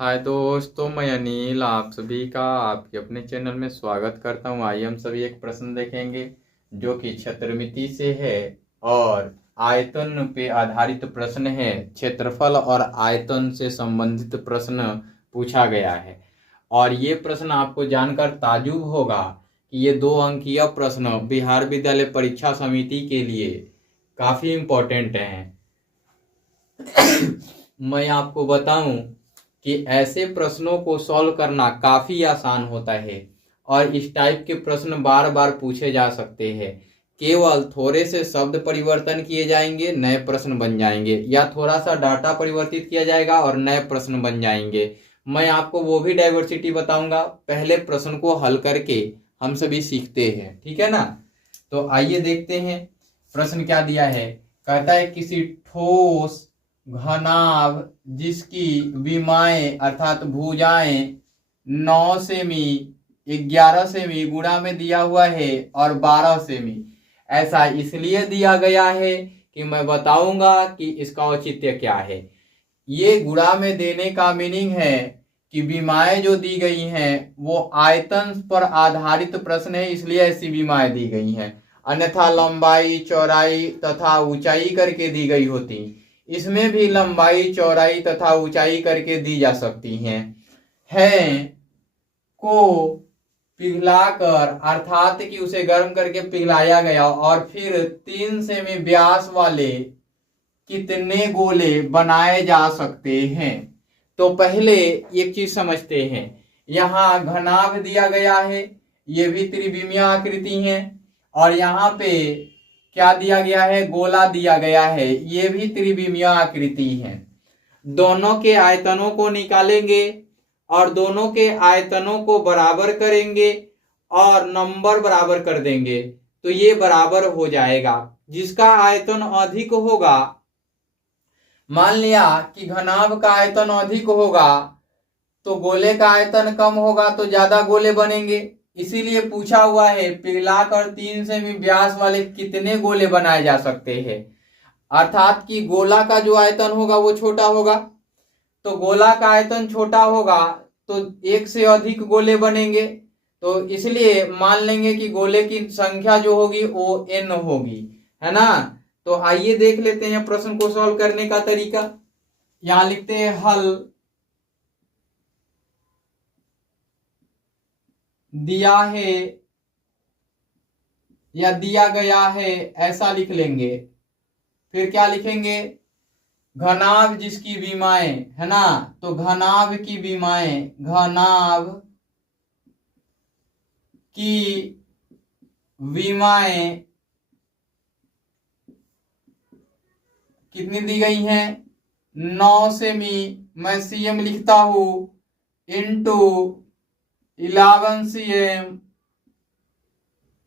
हाय दोस्तों, मैं अनिल आप सभी का आपके अपने चैनल में स्वागत करता हूं। आइए हम सभी एक प्रश्न देखेंगे जो कि क्षेत्रमिति से है और आयतन पे आधारित प्रश्न है। क्षेत्रफल और आयतन से संबंधित प्रश्न पूछा गया है और ये प्रश्न आपको जानकर ताज्जुब होगा कि ये 2 अंकीय प्रश्न बिहार विद्यालय परीक्षा समिति के लिए काफी इम्पोर्टेंट हैं। मैं आपको बताऊं कि ऐसे प्रश्नों को सॉल्व करना काफी आसान होता है और इस टाइप के प्रश्न बार बार पूछे जा सकते हैं। केवल थोड़े से शब्द परिवर्तन किए जाएंगे, नए प्रश्न बन जाएंगे, या थोड़ा सा डाटा परिवर्तित किया जाएगा और नए प्रश्न बन जाएंगे। मैं आपको वो भी डाइवर्सिटी बताऊंगा। पहले प्रश्न को हल करके हम सभी सीखते हैं, ठीक है ना। तो आइए देखते हैं प्रश्न क्या दिया है। कहता है किसी ठोस घनाभ जिसकी विमाएं अर्थात भुजाएं 9 सेमी 11 सेमी गुणा में दिया हुआ है और 12 सेमी। ऐसा इसलिए दिया गया है कि मैं बताऊंगा कि इसका औचित्य क्या है। ये गुणा में देने का मीनिंग है कि विमाएं जो दी गई हैं वो आयतन पर आधारित प्रश्न है, इसलिए ऐसी विमाएं दी गई हैं। अन्यथा लंबाई चौड़ाई तथा ऊंचाई करके दी गई होती। इसमें भी लंबाई चौड़ाई तथा ऊंचाई करके दी जा सकती हैं को पिघलाकर अर्थात कि उसे गर्म करके पिघलाया गया और फिर 3 सेमी व्यास वाले कितने गोले बनाए जा सकते हैं। तो पहले एक चीज समझते हैं। यहाँ घनाभ दिया गया है, ये भी त्रिविमीय आकृति है, और यहाँ पे क्या दिया गया है, गोला दिया गया है, ये भी त्रिविमीय आकृति है। दोनों के आयतनों को निकालेंगे और दोनों के आयतनों को बराबर करेंगे और नंबर बराबर कर देंगे तो ये बराबर हो जाएगा। जिसका आयतन अधिक होगा, मान लिया कि घनाभ का आयतन अधिक होगा तो गोले का आयतन कम होगा तो ज्यादा गोले बनेंगे। इसीलिए पूछा हुआ है पिघलाकर 3 सेमी व्यास वाले कितने गोले बनाए जा सकते हैं, अर्थात कि गोला का जो आयतन होगा वो छोटा होगा। तो गोला का आयतन छोटा होगा तो एक से अधिक गोले बनेंगे। तो इसलिए मान लेंगे कि गोले की संख्या जो होगी वो n होगी, है ना। तो आइए देख लेते हैं प्रश्न को सॉल्व करने का तरीका। यहां लिखते हैं हल। दिया है या दिया गया है ऐसा लिख लेंगे। फिर क्या लिखेंगे, घनाभ जिसकी विमाएं, है ना। तो घनाभ की विमाएं, घनाभ की विमाएं कितनी दी गई हैं, 9 सेमी, मैं सीएम लिखता हूं, इंटू 11 सीएम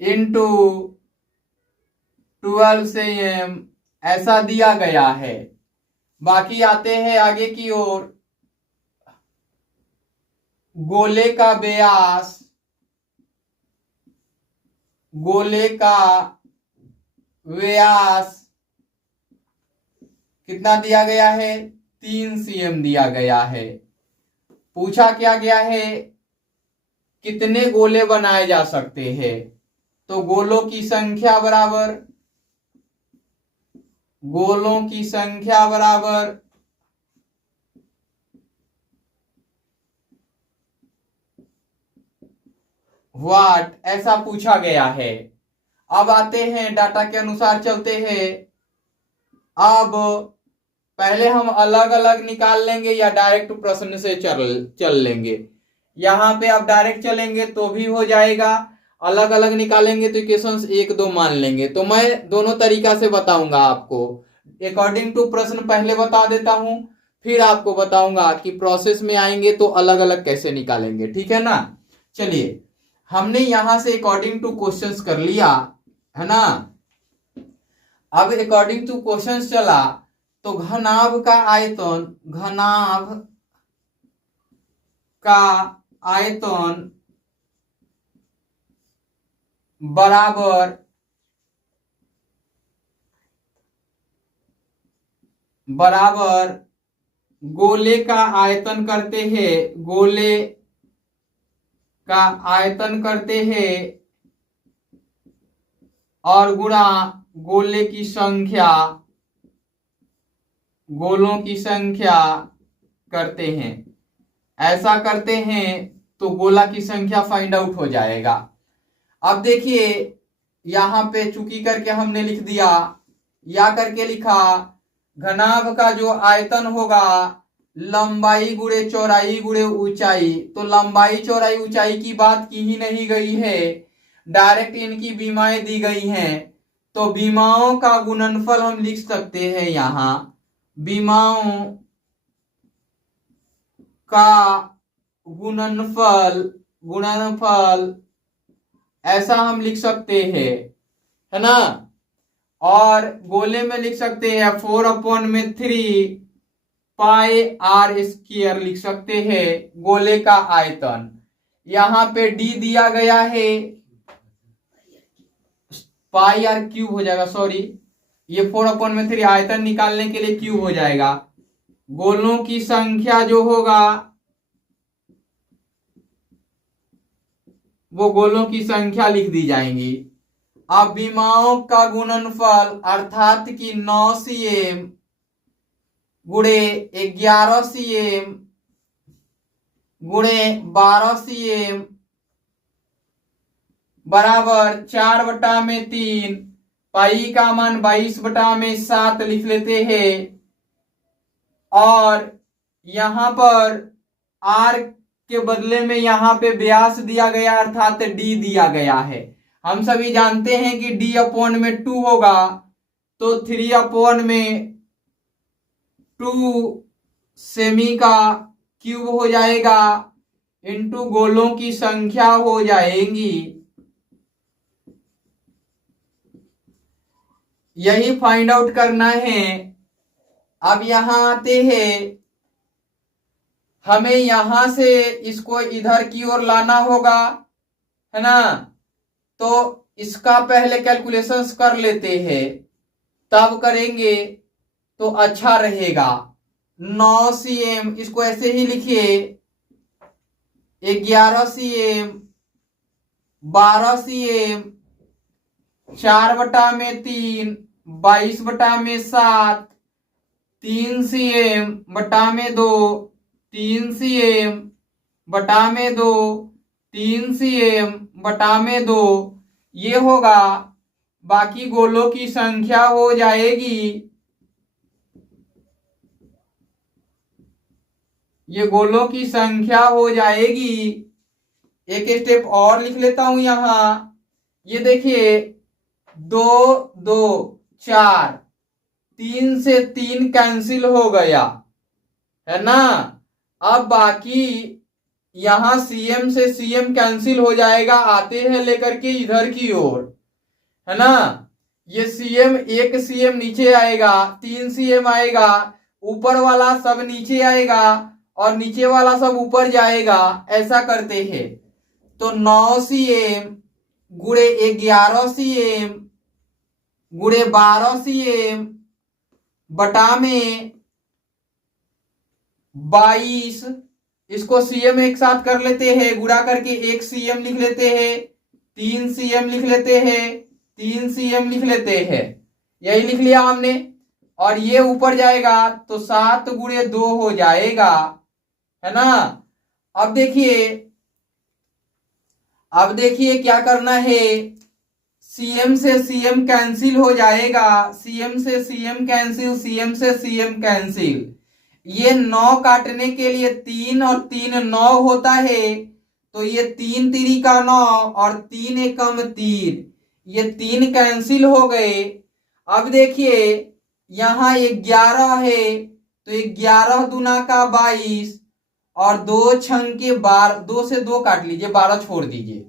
इंटू 12 सीएम ऐसा दिया गया है। बाकी आते हैं आगे की ओर। गोले का व्यास, गोले का व्यास कितना दिया गया है, 3 सीएम दिया गया है। पूछा क्या गया है, कितने गोले बनाए जा सकते हैं। तो गोलों की संख्या बराबर, गोलों की संख्या बराबर व्हाट, ऐसा पूछा गया है। अब आते हैं डाटा के अनुसार चलते हैं। अब पहले हम अलग अलग निकाल लेंगे या डायरेक्ट प्रश्न से चल लेंगे। यहां पे आप डायरेक्ट चलेंगे तो भी हो जाएगा, अलग अलग निकालेंगे तो इक्वेशंस 1 2 मान लेंगे। तो मैं दोनों तरीका से बताऊंगा आपको। अकॉर्डिंग टू प्रश्न पहले बता देता हूं, फिर आपको बताऊंगा कि प्रोसेस में आएंगे तो अलग अलग कैसे निकालेंगे, ठीक है ना। चलिए, हमने यहां से अकॉर्डिंग टू क्वेश्चंस कर लिया, है ना। अब अकॉर्डिंग टू क्वेश्चंस चला तो घनाभ का आयतन, घनाभ का आयतन बराबर बराबर गोले का आयतन करते हैं, गोले का आयतन करते हैं और गुणा गोले की संख्या, गोलों की संख्या करते हैं। ऐसा करते हैं तो गोला की संख्या फाइंड आउट हो जाएगा। अब देखिए यहां पे चूंकि करके हमने लिख दिया, या करके लिखा, घनाभ का जो आयतन होगा लंबाई गुणे चौड़ाई गुणे ऊंचाई, तो लंबाई चौड़ाई ऊंचाई की बात की ही नहीं गई है, डायरेक्ट इनकी बीमाएं दी गई हैं। तो बीमाओं का गुणनफल हम लिख सकते हैं, यहां बीमाओं का गुणनफल, गुणनफल ऐसा हम लिख सकते हैं, है ना। और गोले में लिख सकते हैं 4/3 पाई आर स्क्वायर लिख सकते हैं गोले का आयतन। यहां पे डी दिया गया है, पाई आर क्यूब हो जाएगा, सॉरी ये 4/3 आयतन निकालने के लिए क्यूब हो जाएगा। गोलों की संख्या जो होगा वो गोलों की संख्या लिख दी जाएंगी। अब विमाओं का गुणनफल अर्थात कि 9 cm गुणे 11 cm गुणे 12 cm बराबर 4/3, पाई का मान 22/7 लिख लेते हैं। और यहां पर आर के बदले में यहां पे व्यास दिया गया अर्थात डी दिया गया है। हम सभी जानते हैं कि d/2 होगा, तो 3/2 सेमी का क्यूब हो जाएगा इंटू गोलों की संख्या हो जाएगी। यही फाइंड आउट करना है। अब यहां आते हैं, हमें यहां से इसको इधर की ओर लाना होगा, है ना। तो इसका पहले कैलकुलेशंस कर लेते हैं, तब करेंगे तो अच्छा रहेगा। 9 cm इसको ऐसे ही लिखिए, 11 cm, 12 cm, 4/3, 22/7, 3 cm बटा में 2, 3 cm बटा में 2, 3 cm बटा में 2, ये होगा। बाकी गोलों की संख्या हो जाएगी, ये गोलों की संख्या हो जाएगी। एक स्टेप और लिख लेता हूं यहां, ये देखिए 2 2 4, 3 से 3 कैंसिल हो गया, है ना। अब बाकी यहां सीएम से सीएम कैंसिल हो जाएगा, आते हैं लेकर के इधर की ओर, है ना। ये सीएम, 1 सीएम नीचे आएगा, 3 सीएम आएगा, ऊपर वाला सब नीचे आएगा और नीचे वाला सब ऊपर जाएगा। ऐसा करते हैं तो 9 सीएम गुणे 11 सीएम गुणे 12 सीएम बटा में 22, इसको सीएम एक साथ कर लेते हैं, गुणा करके 1 सीएम लिख लेते हैं, 3 सीएम लिख लेते हैं, 3 सीएम लिख लेते हैं, यही लिख लिया हमने। और ये ऊपर जाएगा तो 7 गुणे 2 हो जाएगा, है ना। अब देखिए क्या करना है, सीएम से सीएम कैंसिल हो जाएगा, सीएम से सीएम कैंसिल, सीएम से सीएम कैंसिल। ये 9 काटने के लिए 3 और 3 9 होता है, तो ये 3 3 का 9 और 3 एकम 3, ये 3 कैंसिल हो गए। अब देखिए यहां 11 है, तो 11 दूना का 22 और 2 छंग के 12, 2 से 2 काट लीजिए, 12 छोड़ दीजिए,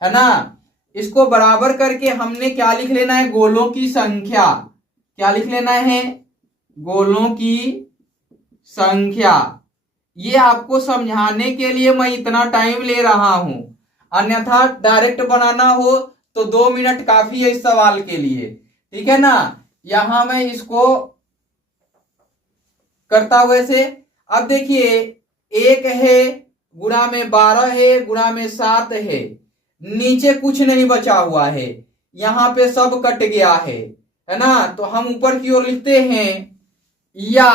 है ना। इसको बराबर करके हमने क्या लिख लेना है, गोलों की संख्या। क्या लिख लेना है, गोलों की संख्या। ये आपको समझाने के लिए मैं इतना टाइम ले रहा हूं, अन्यथा डायरेक्ट बनाना हो तो 2 मिनट काफी है इस सवाल के लिए, ठीक है ना। यहां मैं इसको करता हुए से अब देखिए 1 है गुणा में 12 है गुणा में 7 है, नीचे कुछ नहीं बचा हुआ है, यहां पे सब कट गया है ना। तो हम ऊपर की ओर लिखते हैं, या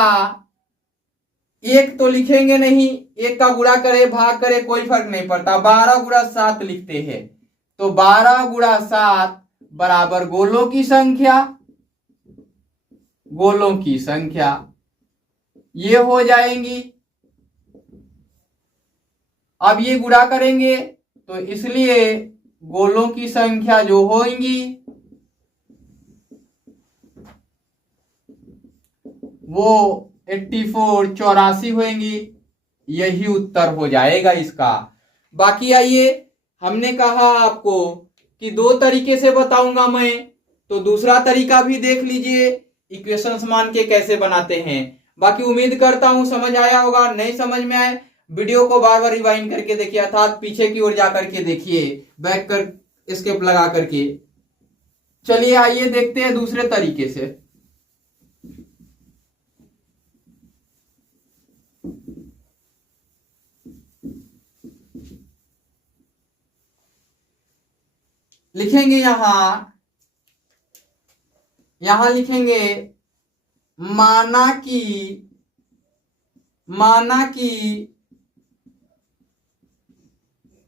एक तो लिखेंगे नहीं, एक का गुणा करे भाग करे कोई फर्क नहीं पड़ता, 12 गुणा 7 लिखते हैं। तो 12 गुणा 7 बराबर गोलों की संख्या, गोलों की संख्या ये हो जाएंगी। अब ये गुणा करेंगे तो इसलिए गोलों की संख्या जो होंगी वो 84 84 होंगी। यही उत्तर हो जाएगा इसका। बाकी आइए, हमने कहा आपको कि 2 तरीके से बताऊंगा मैं, तो दूसरा तरीका भी देख लीजिए इक्वेशंस मान के कैसे बनाते हैं। बाकी उम्मीद करता हूं समझ आया होगा। नहीं समझ में आए वीडियो को बार बार रिवाइंड करके देखिए, अर्थात पीछे की ओर जाकर के देखिए, बैक कर स्केप लगा करके। चलिए आइए देखते हैं दूसरे तरीके से। लिखेंगे यहां लिखेंगे माना कि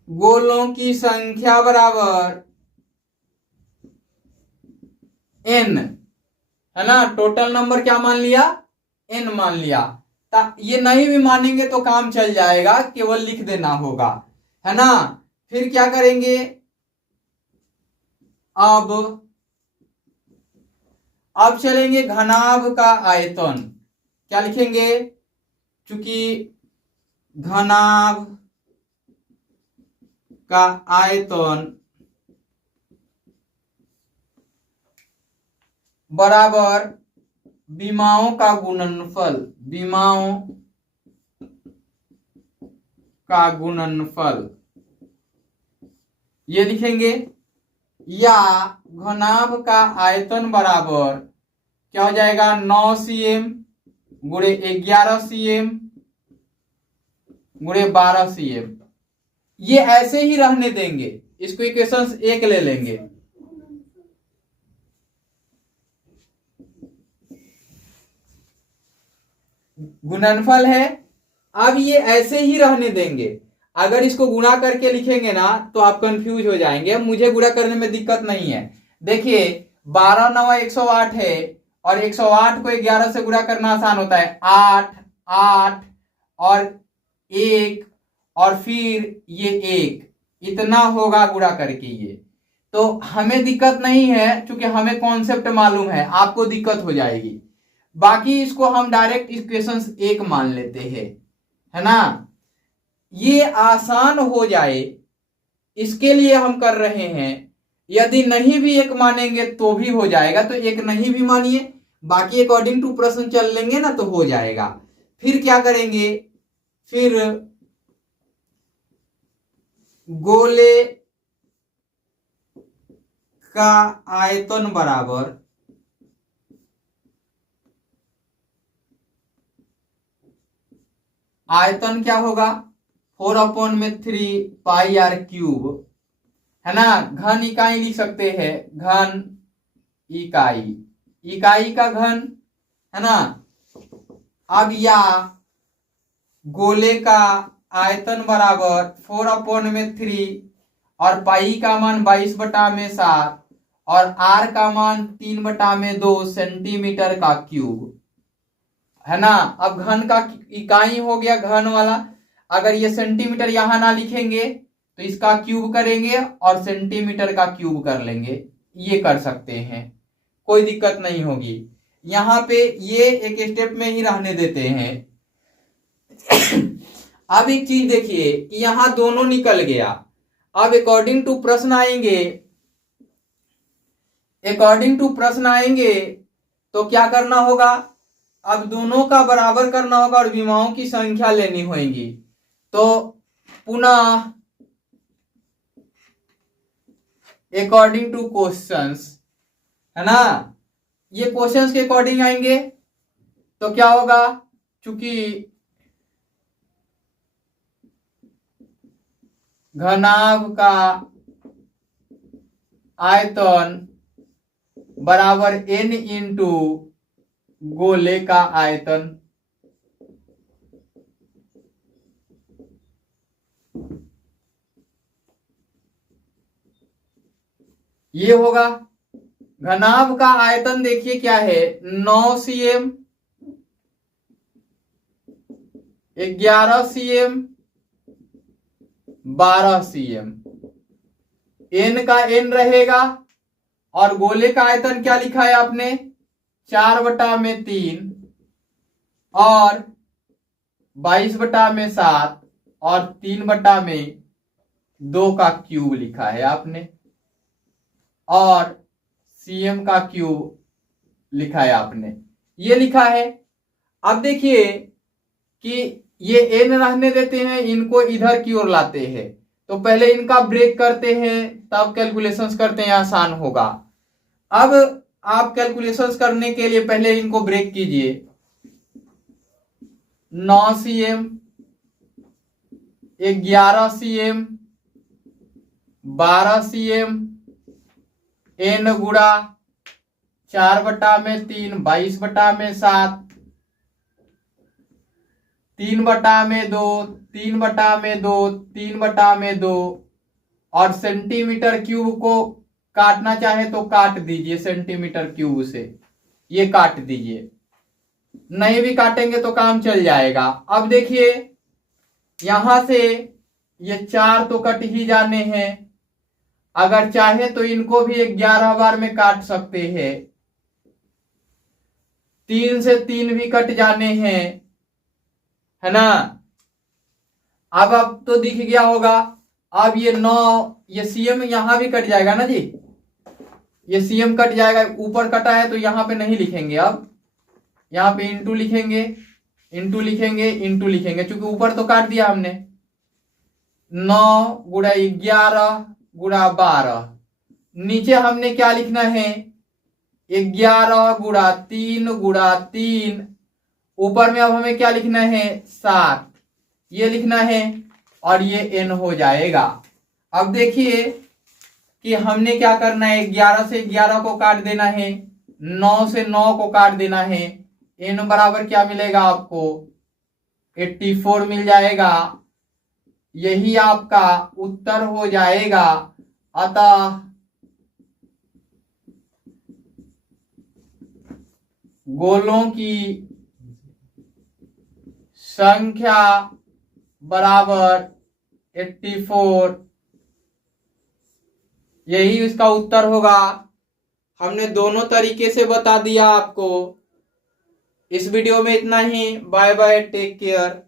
गोलों की संख्या बराबर n, है ना। टोटल नंबर क्या मान लिया, n मान लिया। ये नहीं भी मानेंगे तो काम चल जाएगा, केवल लिख देना होगा, है ना। फिर क्या करेंगे, अब चलेंगे घनाभ का आयतन। क्या लिखेंगे, चूंकि घनाभ का आयतन बराबर विमाओं का गुणनफल, विमाओं का गुणनफल ये लिखेंगे, या घनाभ का आयतन बराबर क्या हो जाएगा 9 cm गुणे 11 cm गुणे 12 cm। ये ऐसे ही रहने देंगे, इसको इक्वेशन 1 ले लेंगे। गुणनफल है, अब ये ऐसे ही रहने देंगे। अगर इसको गुणा करके लिखेंगे ना तो आप कंफ्यूज हो जाएंगे। मुझे गुणा करने में दिक्कत नहीं है। देखिए 12 9 108 है, और 108 को 11 से गुणा करना आसान होता है। 8 8 और 1 और फिर ये 1, इतना होगा गुणा करके ये। तो हमें दिक्कत नहीं है, क्योंकि हमें कॉन्सेप्ट मालूम है, आपको दिक्कत हो जाएगी। बाकी इसको हम डायरेक्ट इक्वेशन 1 मान लेते हैं, है ना। ये आसान हो जाए इसके लिए हम कर रहे हैं। यदि नहीं भी 1 मानेंगे तो भी हो जाएगा, तो 1 नहीं भी मानिए, बाकी अकॉर्डिंग टू प्रश्न चल लेंगे ना तो हो जाएगा। फिर क्या करेंगे, फिर गोले का आयतन बराबर आयतन क्या होगा 4/3 पाई आर क्यूब, है ना। घन इकाई लिख सकते हैं, घन इकाई, इकाई का घन, है ना। अब या गोले का आयतन बराबर 4/3 और पाई का मान 22/7 और आर का मान 3/2 सेंटीमीटर का क्यूब, है ना। अब घन का इकाई हो गया घन वाला। अगर ये सेंटीमीटर यहां ना लिखेंगे तो इसका क्यूब करेंगे और सेंटीमीटर का क्यूब कर लेंगे, ये कर सकते हैं, कोई दिक्कत नहीं होगी। यहां पे ये एक स्टेप में ही रहने देते हैं। अब एक चीज देखिए कि यहां दोनों निकल गया। अब अकॉर्डिंग टू प्रश्न आएंगे, अकॉर्डिंग टू प्रश्न आएंगे तो क्या करना होगा, अब दोनों का बराबर करना होगा और विमाओं की संख्या लेनी होगी। तो पुनः अकॉर्डिंग टू क्वेश्चंस, है ना, ये क्वेश्चंस के अकॉर्डिंग आएंगे। तो क्या होगा, चूंकि घनाभ का आयतन बराबर n इंटू गोले का आयतन। ये होगा घनाभ का आयतन। देखिए क्या है, 9 cm, 11 cm, 12 cm। n का n रहेगा और गोले का आयतन क्या लिखा है आपने, 4/3 और 22/7 और 3/2 का क्यूब लिखा है आपने और cm का क्यूब लिखा है आपने, ये लिखा है। अब देखिए कि ये n रहने देते हैं, इनको इधर की ओर लाते हैं, तो पहले इनका ब्रेक करते हैं तब कैलकुलेशंस करते हैं, आसान होगा। अब आप कैलकुलेशंस करने के लिए पहले इनको ब्रेक कीजिए। 9 cm, 11 cm, 12 cm, n गुणा 4/3, 22/7, 3/2, 3/2, 3/2 और सेंटीमीटर क्यूब को काटना चाहे तो काट दीजिए सेंटीमीटर क्यूब से, ये काट दीजिए, नहीं भी काटेंगे तो काम चल जाएगा। अब देखिए यहां से ये 4 तो कट ही जाने हैं, अगर चाहे तो इनको भी 11 बार में काट सकते हैं। 3 से 3 भी कट जाने हैं, है ना। अब तो दिख गया होगा। अब ये 9, ये cm यहां भी कट जाएगा ना जी, ये cm कट जाएगा, ऊपर कटा है तो यहां पे नहीं लिखेंगे, अब यहां पे इंटू लिखेंगे, इंटू लिखेंगे, इंटू लिखेंगे, क्योंकि ऊपर तो काट दिया हमने। 9 गुणा 11 गुणा 12, नीचे हमने क्या लिखना है, 11 गुणा 3 गुणा 3, ऊपर में अब हमें क्या लिखना है, 7, ये लिखना है और ये n हो जाएगा। अब देखिए कि हमने क्या करना है, 11 से 11 को काट देना है, 9 से 9 को काट देना है, n बराबर क्या मिलेगा आपको, 84 मिल जाएगा। यही आपका उत्तर हो जाएगा। अतः गोलों की संख्या बराबर 84, यही इसका उत्तर होगा। हमने दोनों तरीके से बता दिया आपको। इस वीडियो में इतना ही। Bye bye, take care.